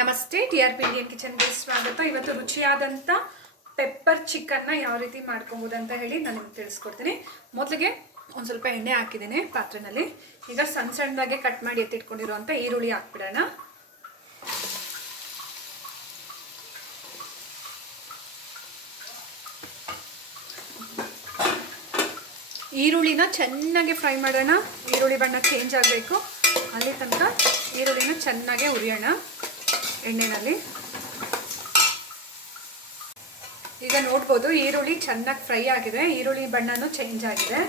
ನಮಸ್ತೆ T R P Indian ಕಿಚನ್ಗೆ ಸ್ವಾಗತ. ಇವತ್ತು ರುಚಿಯಾದಂಥ ಪೆಪ್ಪರ್ ಚಿಕನ್ನ ಯಾವ ರೀತಿ ಮಾಡ್ಕೊಬೋದು ಅಂತ ಹೇಳಿ ನಾನು ನಿಮ್ಗೆ ತಿಳಿಸ್ಕೊಡ್ತೀನಿ. ಮೊದಲಿಗೆ ಒಂದು ಸ್ವಲ್ಪ ಎಣ್ಣೆ ಹಾಕಿದ್ದೀನಿ ಪಾತ್ರೆನಲ್ಲಿ. ಈಗ ಸಣ್ಣ ಸಣ್ಣದಾಗೆ ಕಟ್ ಮಾಡಿ ಎತ್ತಿಟ್ಕೊಂಡಿರುವಂಥ ಈರುಳ್ಳಿ ಹಾಕ್ಬಿಡೋಣ. ಈರುಳ್ಳಿನ ಚೆನ್ನಾಗಿ ಫ್ರೈ ಮಾಡೋಣ. ಈರುಳ್ಳಿ ಬಣ್ಣ ಚೇಂಜ್ ಆಗಬೇಕು. ಅಲ್ಲಿ ತನಕ ಈರುಳ್ಳಿನ ಚೆನ್ನಾಗೆ ಹುರಿಯೋಣ. ಎಣ್ಣೆನಲ್ಲಿ. ಈಗ ನೋಡ್ಬೋದು ಈರುಳ್ಳಿ ಚೆನ್ನಾಗಿ ಫ್ರೈ ಆಗಿದೆ. ಈರುಳ್ಳಿ ಬಣ್ಣನೂ ಚೇಂಜ್ ಆಗಿದೆ.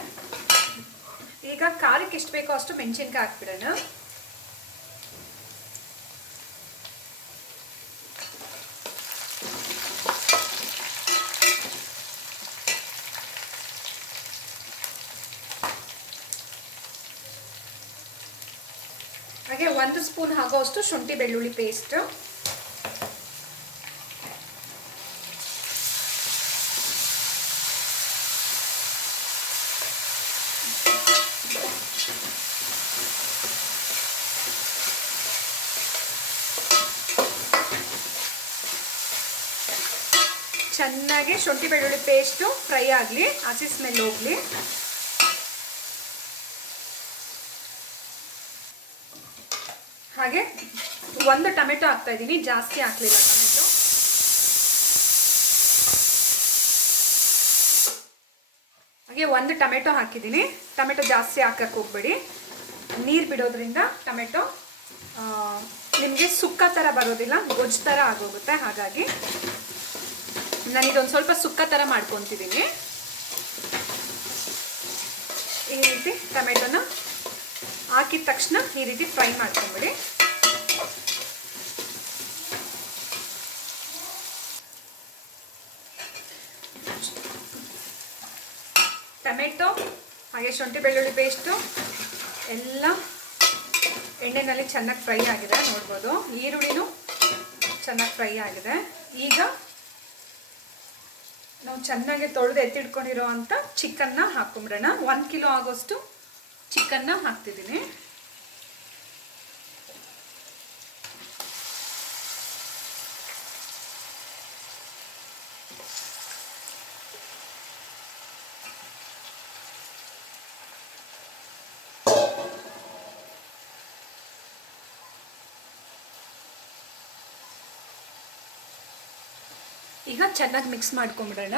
ಈಗ ಖಾರಕ್ಕೆ ಎಷ್ಟು ಬೇಕೋ ಅಷ್ಟು ಮೆಣಸಿನ್ಕಾಯಿ ಹಾಕ್ಬಿಡೋಣ. ಹಾಗೆ ಒಂದು ಸ್ಪೂನ್ ಆಗೋಷ್ಟು ಶುಂಠಿ ಬೆಳ್ಳುಳ್ಳಿ ಪೇಸ್ಟ್ ಚೆನ್ನಾಗಿ ಶುಂಠಿ ಬೆಳ್ಳುಳ್ಳಿ ಪೇಸ್ಟು ಫ್ರೈ ಆಗಲಿ, ಹಸಿ ಸ್ಮೆಲ್ ಹೋಗಲಿ. ಹಾಗೆ ಒಂದು ಟೊಮೆಟೊ ಹಾಕ್ತಾ ಇದ್ದೀನಿ, ಜಾಸ್ತಿ ಹಾಕಲಿಲ್ಲ ಟೊಮೆಟೊ. ಹಾಗೆ ಒಂದು ಟೊಮೆಟೊ ಹಾಕಿದ್ದೀನಿ. ಟೊಮೆಟೊ ಜಾಸ್ತಿ ಹಾಕಕ್ಕೆ ಹೋಗ್ಬೇಡಿ. ನೀರು ಬಿಡೋದ್ರಿಂದ ಟೊಮೆಟೊ ನಿಮಗೆ ಸುಕ್ಕ ಥರ ಬರೋದಿಲ್ಲ, ಗೊಜ್ಜು ಥರ ಆಗೋಗುತ್ತೆ. ಹಾಗಾಗಿ ನಾನಿದೊಂದು ಸ್ವಲ್ಪ ಸುಕ್ಕ ಥರ ಮಾಡ್ಕೊತಿದ್ದೀನಿ. ಈ ರೀತಿ ಟೊಮೆಟೊನ ಹಾಕಿದ ತಕ್ಷಣ ಈ ರೀತಿ ಫ್ರೈ ಮಾಡ್ಕೊಂಬಿಡಿ. ಟೊಮೆಟೊ, ಹಾಗೆ ಶುಂಠಿ ಬೆಳ್ಳುಳ್ಳಿ ಪೇಸ್ಟು ಎಲ್ಲ ಎಣ್ಣೆನಲ್ಲಿ ಚೆನ್ನಾಗಿ ಫ್ರೈ ಆಗಿದೆ, ನೋಡ್ಬೋದು. ಈರುಳ್ಳಿನೂ ಚೆನ್ನಾಗಿ ಫ್ರೈ ಆಗಿದೆ. ಈಗ ನಾವು ಚೆನ್ನಾಗಿ ತೊಳೆದು ಎತ್ತಿಟ್ಕೊಂಡಿರೋ ಅಂಥ ಚಿಕನ್ನ ಹಾಕೊಂಬಿಡೋಣ. ಒಂದು ಕಿಲೋ ಆಗೋಷ್ಟು ಚಿಕನ್ನ ಹಾಕ್ತಿದ್ದೀನಿ. ಈಗ ಚೆನ್ನಾಗಿ ಮಿಕ್ಸ್ ಮಾಡ್ಕೊಂಬಿಡೋಣ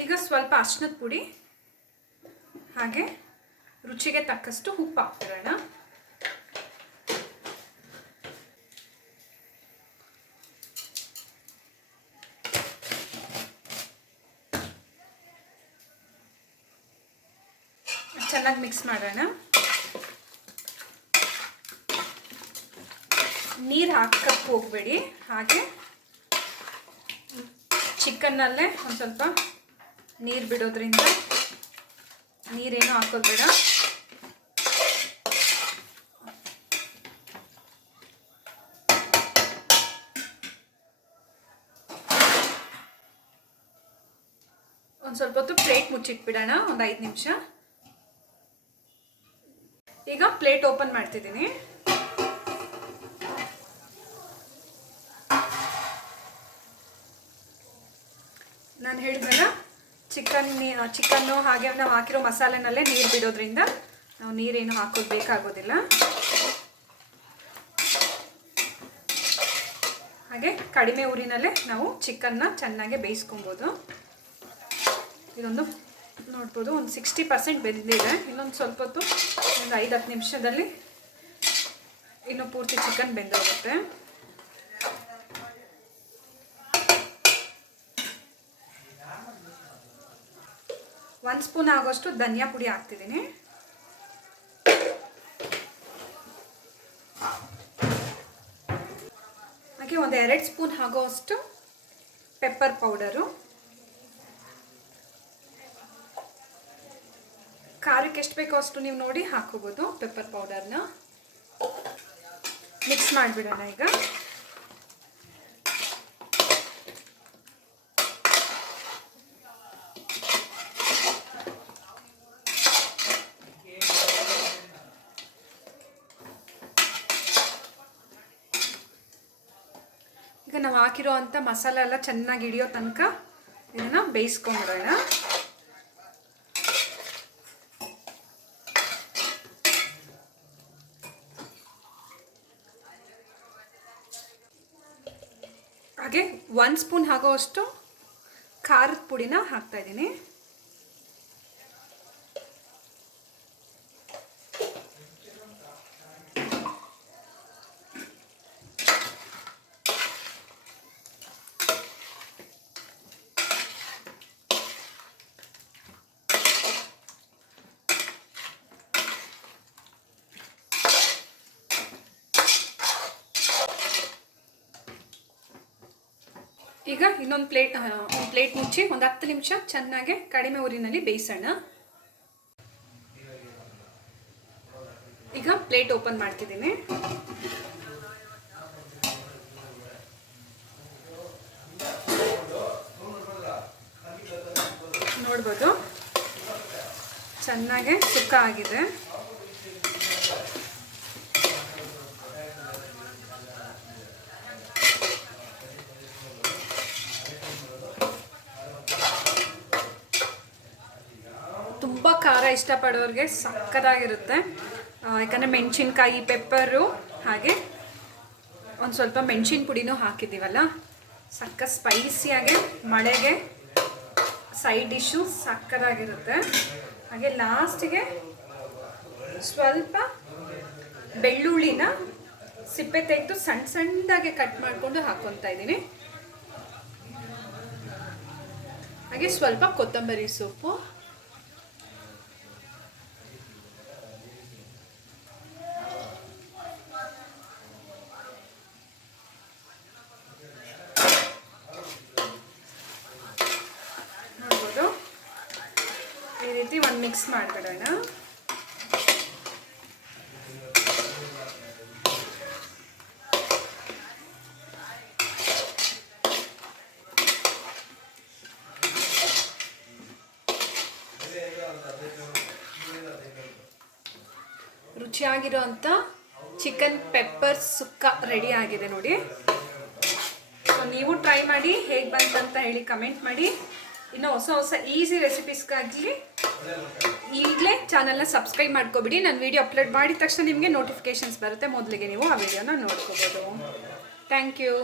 ಈಗ ಸ್ವಲ್ಪ ಅರ್ಶಿನದ ಪುಡಿ, ಹಾಗೆ ರುಚಿಗೆ ತಕ್ಕಷ್ಟು ಉಪ್ಪು ಹಾಕ್ತಿರೋಣ. ಚೆನ್ನಾಗಿ ಮಿಕ್ಸ್ ಮಾಡೋಣ. ನೀರು ಹಾಕಕ್ಕೆ ಹೋಗಬೇಡಿ, ಹಾಗೆ ಚಿಕನ್ನಲ್ಲೇ ಒಂದು ಸ್ವಲ್ಪ ನೀರು ಬಿಡೋದ್ರಿಂದ ನೀರೇನು ಹಾಕೋದು ಬೇಡ ಒಂದು ಸ್ವಲ್ಪ ಹೊತ್ತು ಪ್ಲೇಟ್ ಮುಚ್ಚಿಟ್ಬಿಡೋಣ, ಒಂದು ಐದು ನಿಮಿಷ. ಈಗ ಪ್ಲೇಟ್ ಓಪನ್ ಮಾಡ್ತಿದ್ದೀನಿ. ನಾನು ಹೇಳಿದ್ಮೇಲೆ ಚಿಕನ್ ಚಿಕನ್ನು ಹಾಗೆ ನಾವು ಹಾಕಿರೋ ಮಸಾಲೆನಲ್ಲೇ ನೀರು ಬಿಡೋದ್ರಿಂದ ನಾವು ನೀರೇನು ಹಾಕೋದು ಬೇಕಾಗೋದಿಲ್ಲ. ಹಾಗೆ ಕಡಿಮೆ ಊರಿನಲ್ಲೇ ನಾವು ಚಿಕನ್ನ ಚೆನ್ನಾಗಿ ಬೇಯಿಸ್ಕೊಬೋದು. ಇದೊಂದು ನೋಡ್ಬೋದು, ಒಂದು ಸಿಕ್ಸ್ಟಿ ಪರ್ಸೆಂಟ್ ಬೆಂದಿದೆ. ಇನ್ನೊಂದು ಸ್ವಲ್ಪ ಹೊತ್ತು ಒಂದು ಐದು ಹತ್ತು ನಿಮಿಷದಲ್ಲಿ ಇನ್ನು ಪೂರ್ತಿ ಚಿಕನ್ ಬೆಂದೋಗುತ್ತೆ. ಒಂದು ಸ್ಪೂನ್ ಆಗೋಷ್ಟು ಧನಿಯಾ ಪುಡಿ ಹಾಕ್ತಿದ್ದೀನಿ ಹಾಗೆ ಒಂದು ಎರಡು ಸ್ಪೂನ್ ಆಗೋಷ್ಟು ಪೆಪ್ಪರ್ ಪೌಡರು. ಖಾರಕ್ಕೆ ಎಷ್ಟು ಬೇಕೋ ಅಷ್ಟು ನೀವು ನೋಡಿ ಹಾಕೋಬೋದು ಪೆಪ್ಪರ್ ಪೌಡರ್ನ. ಮಿಕ್ಸ್ ಮಾಡಿಬಿಡೋಣ ಈಗ. ನಾವು ಹಾಕಿರೋ ಅಂಥ ಮಸಾಲೆ ಎಲ್ಲ ಚೆನ್ನಾಗಿ ಹಿಡಿಯೋ ತನಕ ಇದನ್ನು ಬೇಯಿಸ್ಕೊಂಡ್ರೋಣ ಹಾಗೆ ಒಂದು ಸ್ಪೂನ್ ಆಗೋವಷ್ಟು ಖಾರದ ಪುಡಿನ ಹಾಕ್ತಾ ಈಗ ಇನ್ನೊಂದು ಪ್ಲೇಟ್ ಒಂದು ಪ್ಲೇಟ್ ಮುಚ್ಚಿ, ಒಂದು ಹತ್ತು ನಿಮಿಷ ಚೆನ್ನಾಗಿ ಕಡಿಮೆ ಊರಿನಲ್ಲಿ ಬೇಯಿಸೋಣ. ಈಗ ಪ್ಲೇಟ್ ಓಪನ್ ಮಾಡ್ತಿದ್ದೀನಿ. ನೋಡ್ಬೋದು. ಚೆನ್ನಾಗೆ ಸುಕ್ಕ ಆಗಿದೆ. ಇಷ್ಟಪಡೋರಿಗೆ ಸಕ್ಕತ್ತಾಗಿರುತ್ತೆ. ಯಾಕಂದರೆ ಮೆಣಸಿನ್ಕಾಯಿ, ಪೆಪ್ಪರು, ಹಾಗೆ ಒಂದು ಸ್ವಲ್ಪ ಮೆಣಸಿನ ಪುಡಿನೂ ಹಾಕಿದ್ದೀವಲ್ಲ? ಸಕ್ಕ ಸ್ಪೈಸಿಯಾಗೆ, ಮಳೆಗೆ ಸೈಡ್ ಡಿಶ್ಶು ಸಕ್ಕದಾಗಿರುತ್ತೆ ಹಾಗೆ ಲಾಸ್ಟಿಗೆ ಸ್ವಲ್ಪ ಬೆಳ್ಳುಳ್ಳಿನ ಸಿಪ್ಪೆ ತೆಗೆದು ಸಣ್ಣ ಸಣ್ಣದಾಗೆ ಕಟ್ ಮಾಡಿಕೊಂಡು ಹಾಕೊತಾ ಇದ್ದೀನಿ. ಹಾಗೆ ಸ್ವಲ್ಪ ಕೊತ್ತಂಬರಿ ಸೊಪ್ಪು ನೋಡ್ಬೋದು ಈ ರೀತಿ ಒಂದು ಮಿಕ್ಸ್ ಮಾಡಿಬಿಡೋಣ. ರುಚಿಯಾಗಿರೋಂಥ ಚಿಕನ್ ಪೆಪ್ಪರ್ ಸುಕ್ಕ ರೆಡಿ ಆಗಿದೆ ನೋಡಿ. ಸೊ ನೀವು ಟ್ರೈ ಮಾಡಿ ಹೇಗೆ ಬಂತಂತ ಹೇಳಿ ಕಮೆಂಟ್ ಮಾಡಿ. ಇನ್ನು ಹೊಸ ಹೊಸ ಈಸಿ ರೆಸಿಪೀಸ್ಗಾಗಲಿ ಈಗಲೇ ಚಾನಲ್ನ ಸಬ್ಸ್ಕ್ರೈಬ್ ಮಾಡ್ಕೊಬಿಡಿ. ನಾನು ವಿಡಿಯೋ ಅಪ್ಲೋಡ್ ಮಾಡಿದ ತಕ್ಷಣ ನಿಮಗೆ ನೋಟಿಫಿಕೇಶನ್ಸ್ ಬರುತ್ತೆ. ಮೊದಲಿಗೆ ನೀವು ಆ ವಿಡಿಯೋನ ನೋಡ್ಕೋಬೋದು. Thank you